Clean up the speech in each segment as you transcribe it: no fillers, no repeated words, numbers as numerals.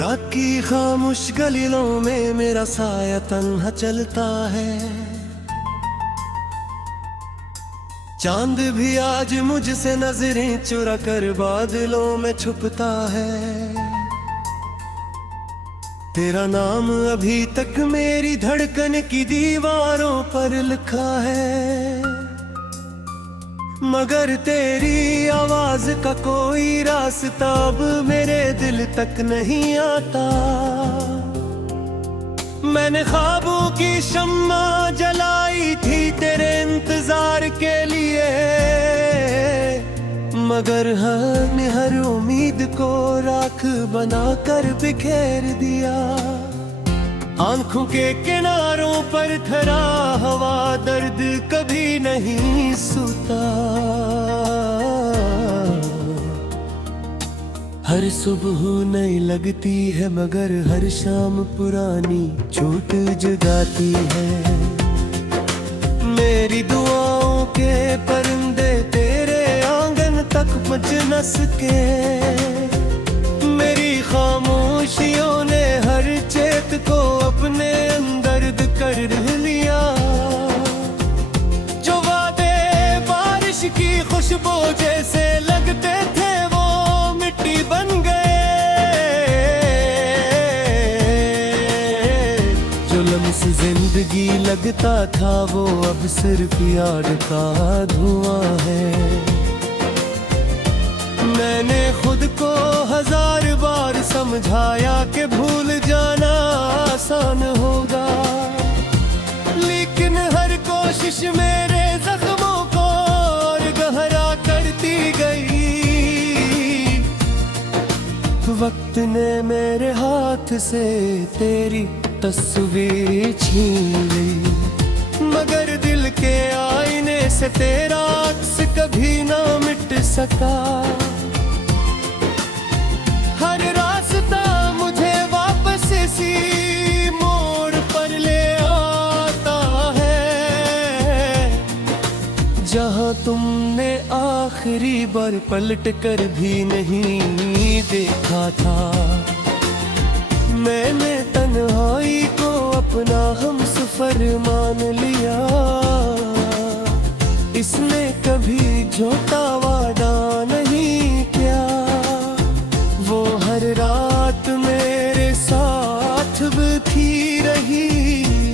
रात की खामोश गलियों में मेरा साया तन्हा चलता है। चांद भी आज मुझसे नजरें चुरा कर बादलों में छुपता है। तेरा नाम अभी तक मेरी धड़कन की दीवारों पर लिखा है, मगर तेरी आवाज का कोई रास्ता अब मेरे दिल तक नहीं आता। मैंने ख्वाबों की शम्मा जलाई थी तेरे इंतजार के लिए, मगर हर उम्मीद को राख बनाकर बिखेर दिया। आंखों के किनारों पर ठहरा हवा दर्द कभी नहीं सूता। हर सुबह नई लगती है मगर हर शाम पुरानी चोट जगाती है। मेरी दुआओं के परिंदे तेरे आंगन तक पहुंच न सके। मेरी खामोशियों ने हर चेत को अपने अंदर कर लिया। जो वादे बारिश की खुशबू जैसे लगते थे वो मिट्टी बन गए। जो लम्स जिंदगी लगता था वो अब सिर्फ याद का धुआं है। मैंने खुद को हजार बार समझाया कि भूल जाना आसान होगा, लेकिन हर कोशिश मेरे जख्मों को और गहरा करती गई। वक्त ने मेरे हाथ से तेरी तस्वीर छीन ली, मगर दिल के आईने से तेरा अक्स कभी ना मिट सका। हर रास्ता मुझे वापस इसी मोड़ पर ले आता है, जहां तुमने आखिरी बार पलट कर भी नहीं देखा था। मैंने तन्हाई को अपना हमसफर मान लिया, इसने कभी झूठा वादा नहीं किया। वो हर रात मेरे साथ भी थी रही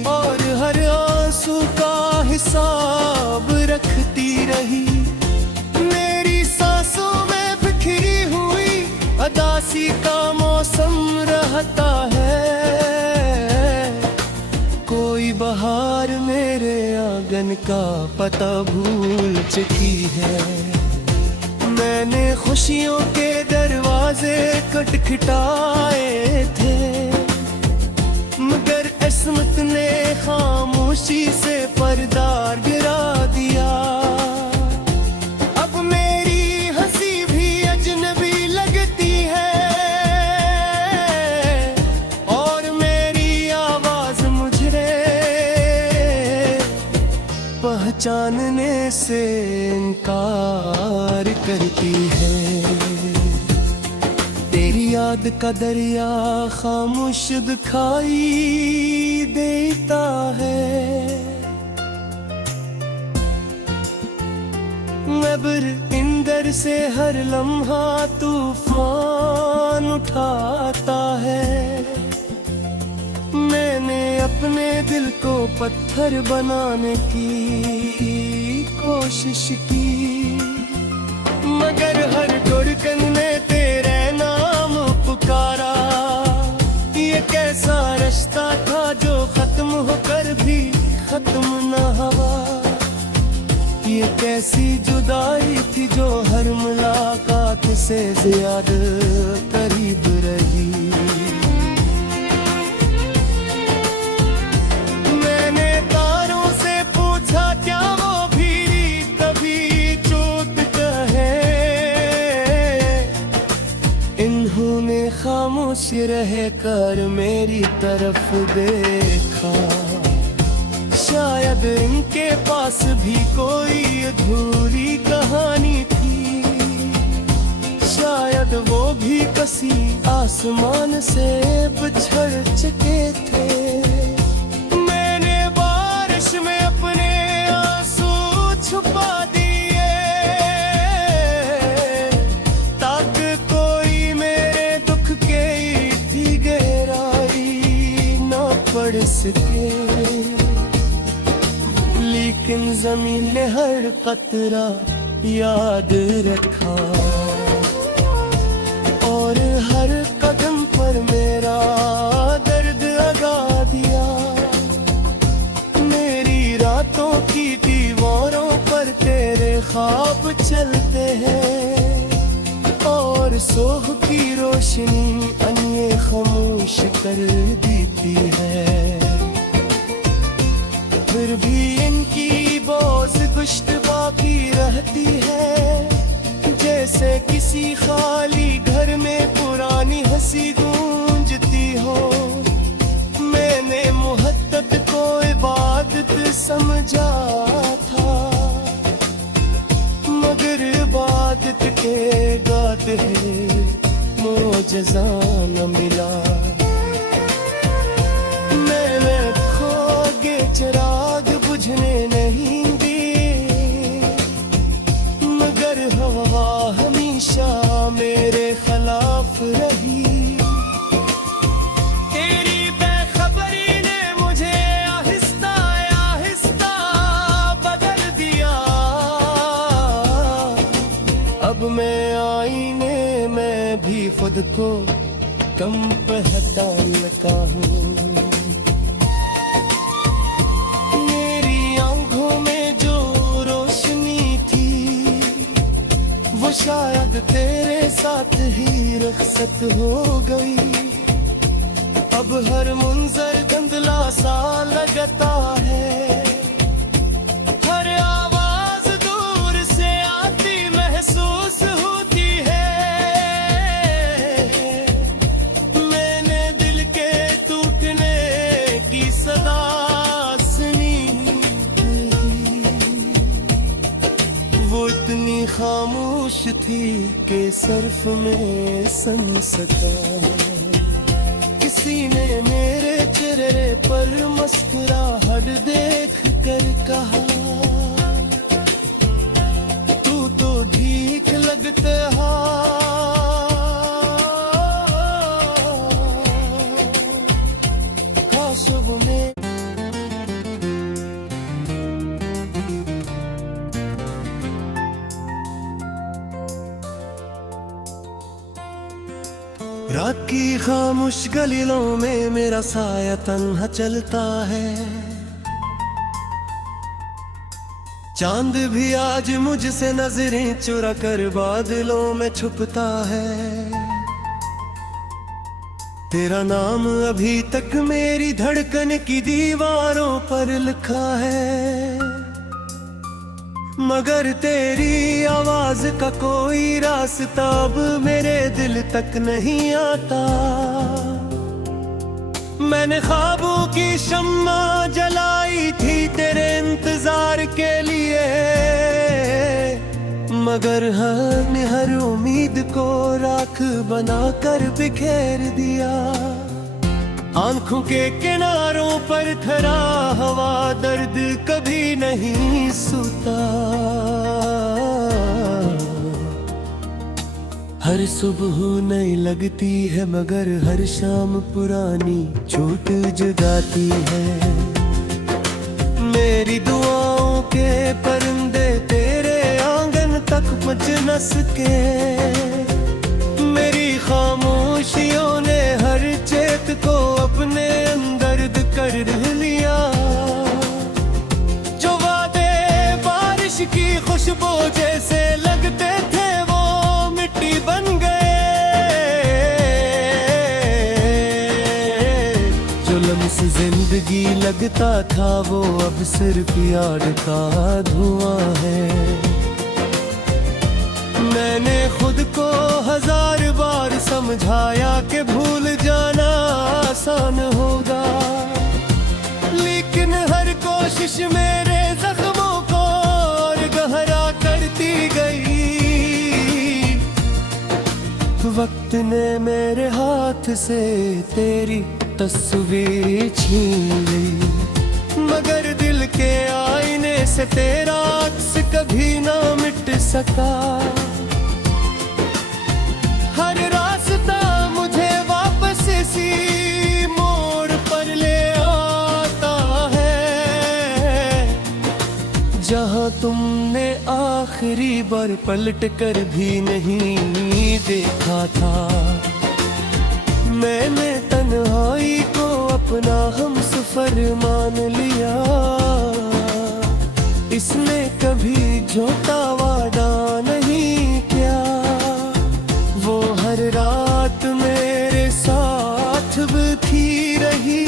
और हर आंसू का हिसाब रखती रही। मेरी सांसों में बिखरी हुई उदासी का मौसम रहता है। कोई बहार मेरे आंगन का पता भूल चुकी है। मैंने खुशियों के दरवाजे खटखटाए थे, मगर किस्मत ने खामोशी से पर्दा गिरा दिया। अब मेरी हंसी भी अजनबी लगती है और मेरी आवाज मुझे पहचानने से इनकार करती है। तेरी याद का दरिया खामोश दिखाई देता है। नब्र इंदर से हर लम्हा तूफान उठाता है। मैंने अपने दिल को पत्थर बनाने की कोशिश की, मगर हर धड़कन ने तेरे नाम पुकारा। ये कैसा रिश्ता था जो खत्म होकर भी खत्म न हुआ। ये कैसी जुदाई थी जो हर मुलाकात से ज्यादा करीब रही। मैंने तारों से पूछा क्या वो भी कभी चोट कहे। इन्होंने खामोश रह कर मेरी तरफ देखा। शायद इनके पास भी कोई अधूरी कहानी थी। शायद वो भी किसी आसमान से बिछड़ चुके थे। मैंने बारिश में अपने आंसू छुपा दिए ताकि कोई मेरे दुख के इतनी गहराई ना पड़ सके। लेकिन ज़मीन ने हर कतरा याद रखा और हर कदम पर मेरा दर्द लगा दिया। मेरी रातों की दीवारों पर तेरे ख्वाब चलते हैं और सोह की रोशनी अन्य खामोश कर देती है। फिर भी इनकी बोझ गुश्त बाकी रहती है, जैसे किसी खाली घर में पुरानी हंसी गूंजती हो। मैंने मुहद्दत को इबादत समझा था, मगर इबादत के गाते मोजज़ा न मिला। मैंने खोगे चिराग बुझने नहीं दी, मगर हवा हमेशा मेरे खिलाफ रही। तेरी बेखबरी ने मुझे आहिस्ता आहिस्ता बदल दिया। अब मैं आईने में भी खुद को कम पहचान लगा हूँ। शायद तेरे साथ ही रुखसत हो गई। अब हर मुंजर धुंधला सा लगता है, हर आवाज दूर से आती महसूस होती है। मैंने दिल के टूटने की सदा सुनी, वो इतनी खामोश थी कि सिर्फ में सुन सका। किसी ने मेरे चेहरे पर मुस्कुराहट देख कर कहा, तू तो ठीक लगते हा। ख्वाबों में रात की खामोश गलियों में मेरा साया तन्हा चलता है। चांद भी आज मुझसे नजरें चुरा कर बादलों में छुपता है। तेरा नाम अभी तक मेरी धड़कन की दीवारों पर लिखा है, मगर तेरी आवाज का कोई रास्ता अब मेरे दिल तक नहीं आता। मैंने ख्वाबों की शम्मा जलाई थी तेरे इंतजार के लिए, मगर हर उम्मीद को राख बनाकर बिखेर दिया। आंखों के किनारों पर ठहरा हवा दर्द कभी नहीं सूता। हर सुबह नई लगती है, मगर हर शाम पुरानी चोट जगाती है। मेरी दुआओं के परिंदे तेरे आंगन तक पहुंच न सके। मेरी खामोशियों ने हर चेत को अपने अंदर कर लिया। जो वादे बारिश की खुशबू जैसे लगते थे वो मिट्टी बन गए। जो लम्स जिंदगी लगता था वो अब सिर्फ याद का धुआं है। मैंने खुद को हजार बार समझाया कि भूल जाना आसान होगा, लेकिन हर कोशिश मेरे जख्मों को और गहरा करती गई। वक्त ने मेरे हाथ से तेरी तस्वीर छीन ली, मगर दिल के आईने से तेरा अक्स कभी ना मिट सका। हर रास्ता मुझे वापस इसी मोड़ पर ले आता है, जहां तुमने आखिरी बार पलट कर भी नहीं देखा था। मैंने तन्हाई को अपना हमसफर मान लिया, इसने कभी झूठा वादा नहीं किया। वो हर रात मेरे साथ भी थी रही,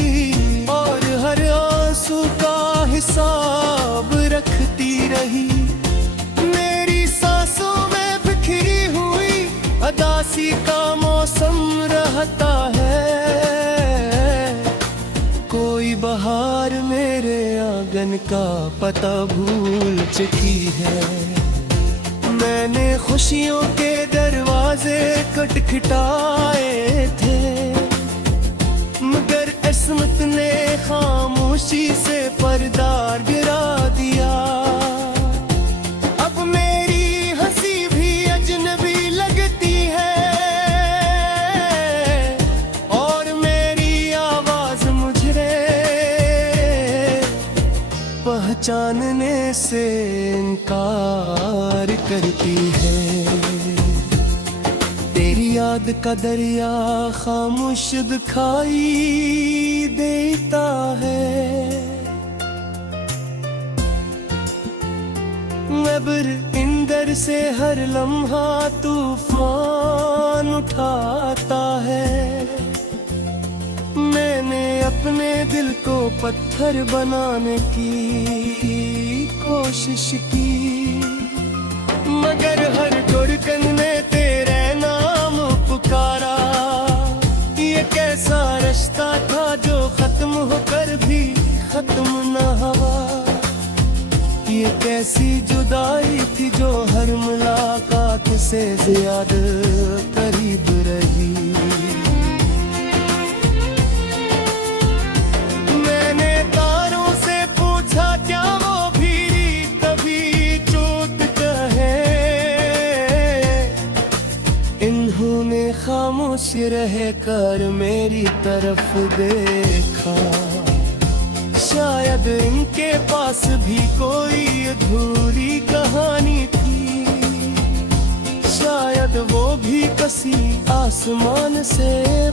और हर आंसू का हिसाब रखती रही। मेरी सांसों में बिखरी हुई उदासी का मौसम रहता है, कोई बहार मेरे आंगन का पता भूल चुकी है। मैंने खुशियों के दरवाजे खटखटाए थे, मगर किस्मत ने खामोशी से पर्दा गिरा दिया। अब मेरी हंसी भी अजनबी लगती है, और मेरी आवाज मुझे पहचानने से इनकार करती है। तेरी याद का दरिया खामोश दिखाई देता है। अबर इंदर से हर लम्हा तूफान उठाता है। मैंने अपने दिल को पत्थर बनाने की कोशिश की, मगर हर धड़कन ने तेरे नाम पुकारा। ये कैसा रिश्ता था जो खत्म होकर भी खत्म न हुआ, ये कैसी जुदाई थी जो हर मुलाकात से ज्यादा करीब रही। मैंने तारों से पूछा क्या वो भी कभी चोट कहे, इन्होंने खामोश रहकर मेरी तरफ देखा। शायद इनके पास भी कोई अधूरी कहानी थी, शायद वो भी किसी आसमान से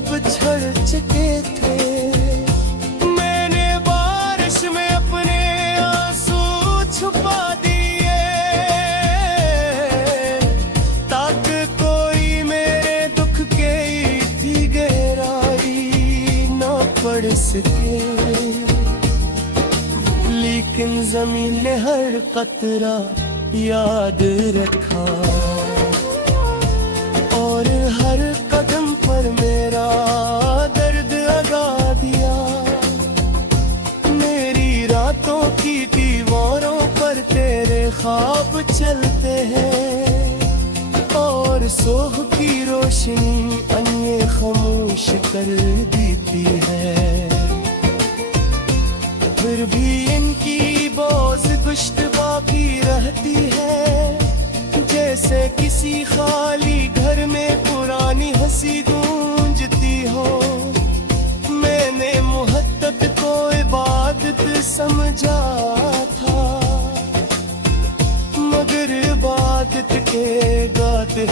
बिछड़ चुके थे। मैंने बारिश में अपने आंसू छुपा दिए, ताकि कोई मेरे दुख की गहराई ना पड़ सके। लेकिन ज़मीन ने हर कतरा याद रखा, और हर कदम पर मेरा दर्द लगा दिया। मेरी रातों की दीवारों पर तेरे ख्वाब चलते हैं, और सोह की रोशनी अन्य खामोश कर देती है। फिर भी इनकी बोझ गुश्त बाकी रहती है, जैसे किसी खाली घर में पुरानी हंसी गूंजती हो। मैंने मुहब्बत को इबादत समझा था, मगर इबादत के गाते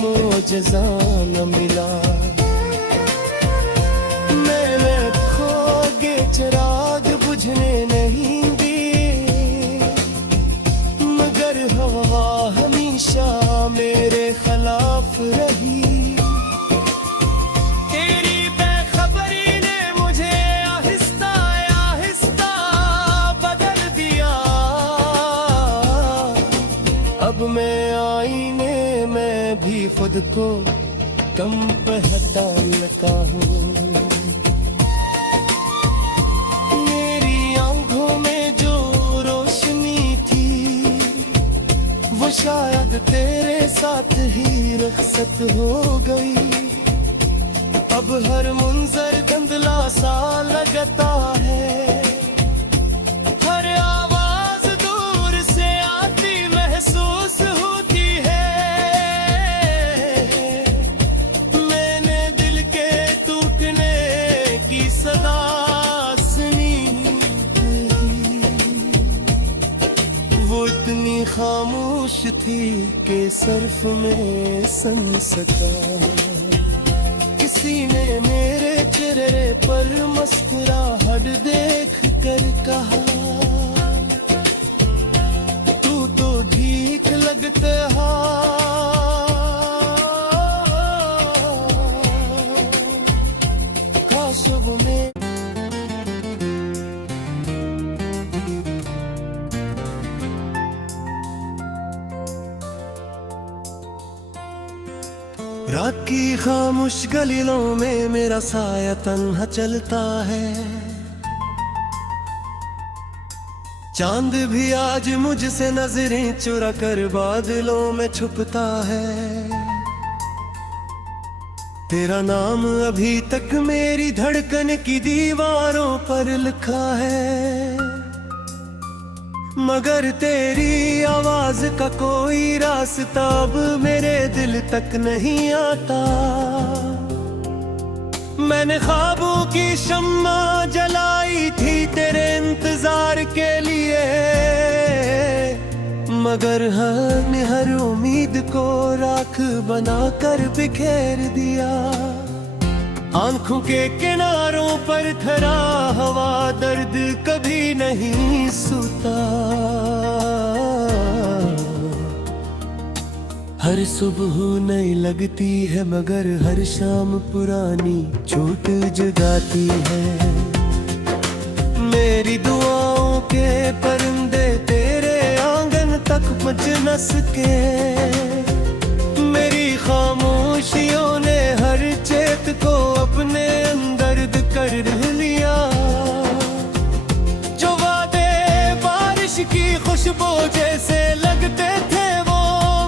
मोजज़ा न मिला। मैंने खोगे चिराग बुझने नहीं दी, मगर हवा हमेशा मेरे खिलाफ रही। तेरी बेखबरी ने मुझे आहिस्ता आहिस्ता बदल दिया। अब मैं आईने में भी खुद को कम पहचानता हूँ। मेरी आंखों में जो रोशनी थी वो शायद तेरे साथ ही रुखसत हो गई। अब हर मुंजर धुंधला सा लगता है, हर आवाज दूर से आती महसूस होती है। मैंने दिल के टूटने की सदा सुनी थी, वो इतनी खामोश थी कि सिर्फ में सुन सका। किसी ने मेरे चेहरे पर मुस्कुराहट देख कर कहा, तू तो ठीक लगता है। ख्वाबों में रात की खामोश गलियों में मेरा साया तन्हा चलता है। चांद भी आज मुझसे नजरें चुरा कर बादलों में छुपता है। तेरा नाम अभी तक मेरी धड़कन की दीवारों पर लिखा है, मगर तेरी आवाज का कोई रास्ता अब मेरे दिल तक नहीं आता। मैंने ख्वाबों की शम्मा जलाई थी तेरे इंतजार के लिए, मगर हर उम्मीद को राख बनाकर बिखेर दिया। आंखों के किनारों पर ठहरा हवा दर्द कभी नहीं सूता। हर सुबह नई लगती है, मगर हर शाम पुरानी चोट जगाती है। मेरी दुआओं के परिंदे तेरे आंगन तक पहुंच न सके। मेरी खामोशियों ने हर चेत को अपने अंदर कर लिया। जो वादे बारिश की खुशबू जैसे लगते थे वो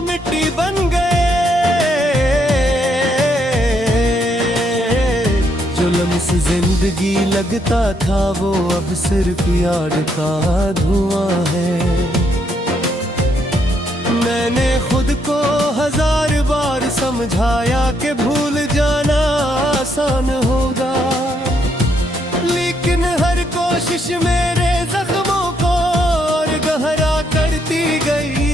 मिट्टी बन गए। जो लम्स जिंदगी लगता था वो अब सिर्फ याद का धुआं है। मैंने खुद को हजार बार समझाया कि भूल जाना आसान होगा, लेकिन हर कोशिश मेरे जख्मों को और गहरा करती गई।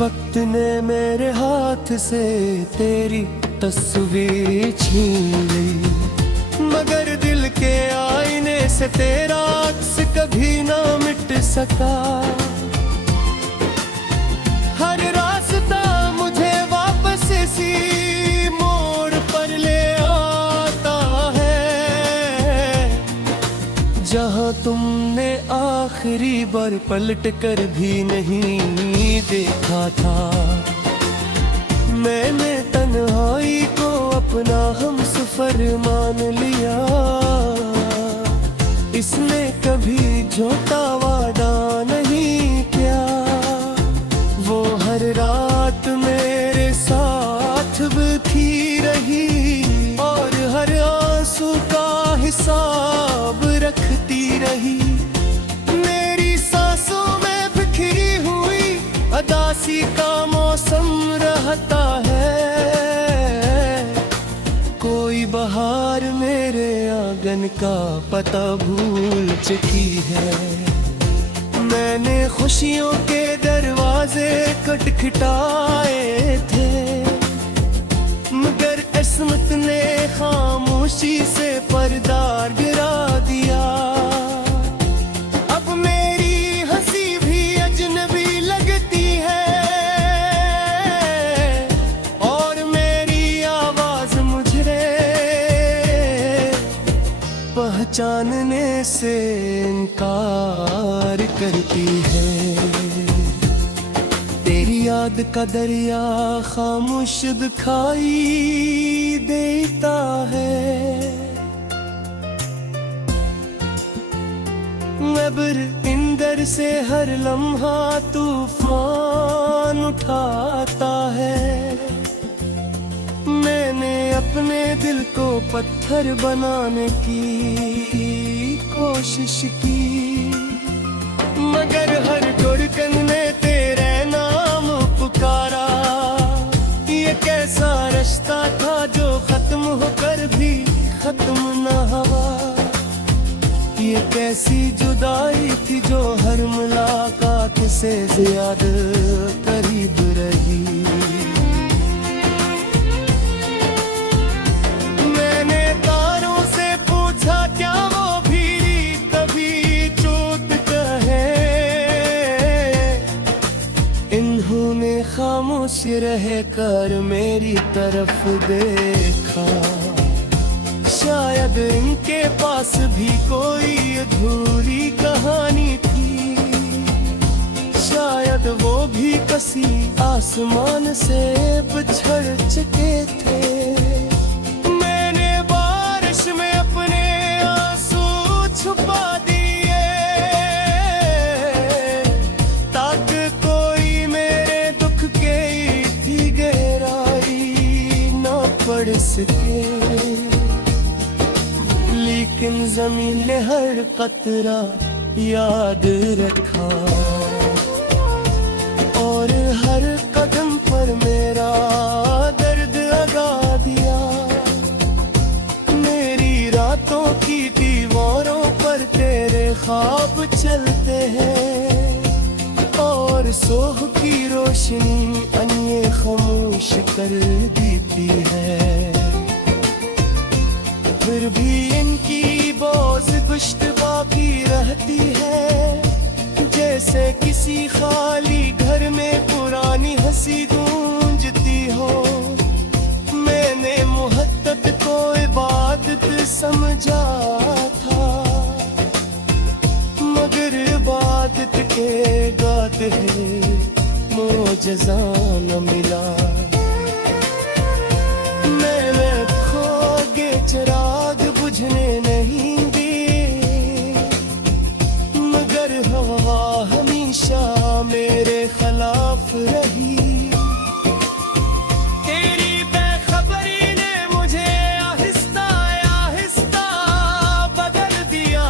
वक्त ने मेरे हाथ से तेरी तस्वीर छीन ली, मगर दिल के आईने से तेरा अक्स कभी ना मिट सका। हर रास्ता मुझे वापस इसी मोड़ पर ले आता है, जहां तुमने आखिरी बार पलट कर भी नहीं देखा था। मैंने तन्हाई को अपना हमसफर मान लिया, इसने कभी झूठा वादा नहीं किया। वो हर रात मेरे साथ भी थी रही और हर आंसू का हिसाब रखती रही। मेरी सांसों में बिखरी हुई अदासी का मौसम रहता है। कोई बहार मेरे आंगन का पता भूल चुकी है। मैंने खुशियों के दरवाजे खटखटाए थे, मगर किस्मत ने खामोशी से पर्दा गिरा दिया। अब मेरी हंसी भी अजनबी लगती है और मेरी आवाज मुझे पहचानने से इनकार करती है। तेरी याद का दरिया खामोश दिखाई देता है। मगर इंदर से हर लम्हा तूफान उठाता है। मैंने अपने दिल को पत्थर बनाने की कोशिश की, मगर हर धड़कन ने तेरे नाम पुकारा। ये कैसा रिश्ता था जो खत्म होकर भी खत्म न हुआ। ये कैसी जुदाई थी जो हर मुलाकात से ज्यादा करीब रही। मैंने तारों से पूछा क्या वो भी कभी चोट कहे। इन्होंने खामोश रह कर मेरी तरफ देखा। शायद इनके पास भी कोई अधूरी कहानी थी। शायद वो भी किसी आसमान से बिछड़ चुके थे। मैंने बारिश में अपने आंसू छुपा दिए, ताकि कोई मेरे दुख की गहराई न पढ़ सके। लेकिन ज़मीन ने हर कतरा याद रखा और हर कदम पर मेरा दर्द लगा दिया। मेरी रातों की दीवारों पर तेरे ख्वाब चलते हैं और सोह की रोशनी अन्य खामोश कर देती है। फिर भी इनकी बोझ गुश्त बाकी रहती है। जैसे किसी खाली घर में पुरानी हंसी गूंजती हो। मैंने मोहब्बत को इबादत समझा था, मगर इबादत के गाते मोजज़ा न मिला। मैंने खोगे चिराग बुझने नहीं दी, मगर हवा हमेशा मेरे खिलाफ रही। तेरी बेखबरी ने मुझे आहिस्ता आहिस्ता बदल दिया।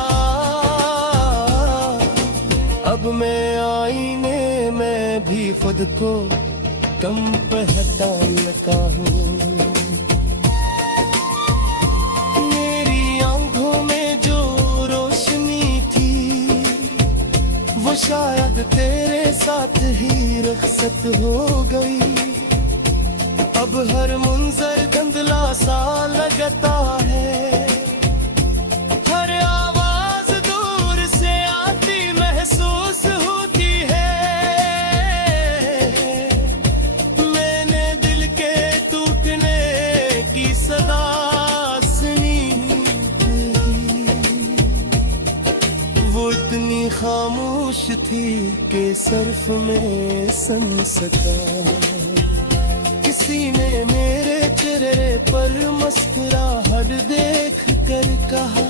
अब मैं आईने में भी खुद को कम पहचान लगा हूँ। शायद तेरे साथ ही रुखसत हो गई। अब हर मुंजर धुंधला सा लगता है। हर आवाज दूर से आती महसूस होती है। मैंने दिल के टूटने की सदा सुनी, वो इतनी खामोश थी कि सिर्फ मैं सुन सका। किसी ने मेरे चेहरे पर मुस्कुराहट देख कर कहा,